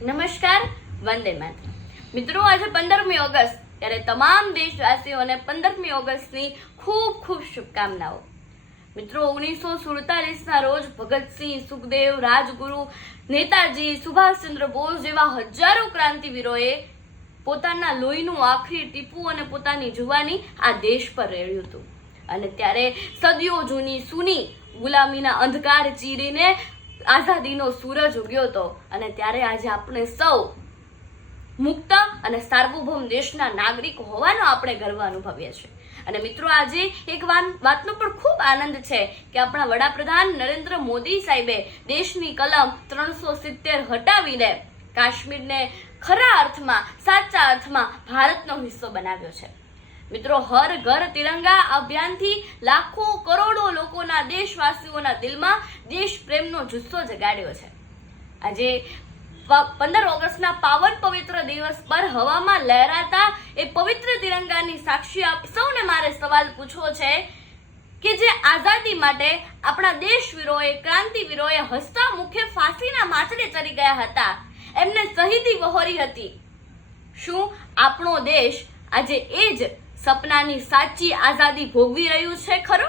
નમસ્કાર, વંદે માતરમ. મિત્રો, આજે 15મી ઓગસ્ટ, ત્યારે તમામ દેશવાસીઓને 15મી ઓગસ્ટની ખૂબ ખૂબ શુભકામનાઓ. મિત્રો, 1947ના રોજ ભગતસિંહ, સુખદેવ, રાજગુરુ, નેતાજી, સુભાષચંદ્ર બોઝ જેવા હજારો ક્રાંતિવીરોએ પોતાના લોહીનું આખરી ટીપું અને પોતાની જુવાની આ દેશ પર રેડ્યું હતું. અને ત્યારે સદીઓ જૂની સૂની ગુલામીના અંધકાર ચીરીને આઝાદીનો સૂરજ ઉગ્યો હતો. અને ત્યારે આજે આપણે સૌ મુક્ત અને સાર્વભૌમ દેશના નાગરિક હોવાનો આપણે ગર્વ અનુભવીએ છીએ. અને મિત્રો, આજે એક વાતનો પણ ખૂબ આનંદ છે કે આપણા વડાપ્રધાન નરેન્દ્ર મોદી સાહેબે દેશની કલમ 370 હટાવીને કાશ્મીરને ખરા અર્થમાં, સાચા અર્થમાં ભારતનો હિસ્સો બનાવ્યો છે. મિત્રો, હર ઘર તિરંગા અભિયાનથી લાખો કરોડો લોકોના, દેશવાસીઓના દિલમાં દેશ પ્રેમનો જુસ્સો જગાડ્યો છે. આજે 15 ઓગસ્ટના પાવન પવિત્ર દિવસ પર હવામાં લહેરાતા એ પવિત્ર તિરંગાની સાક્ષી આપ સૌને મારે સવાલ પૂછવો છે કે જે આઝાદી માટે આપણા દેશવીરોએ, ક્રાંતિવીરોએ હસતા મુખે ફાંસીના માથડે ચડી ગયા હતા, એમને શહીદી વહોરી હતી, શું આપણો દેશ આજે એ જ સપનાની સાચી આઝાદી ભોગવી રહ્યું છે ખરો?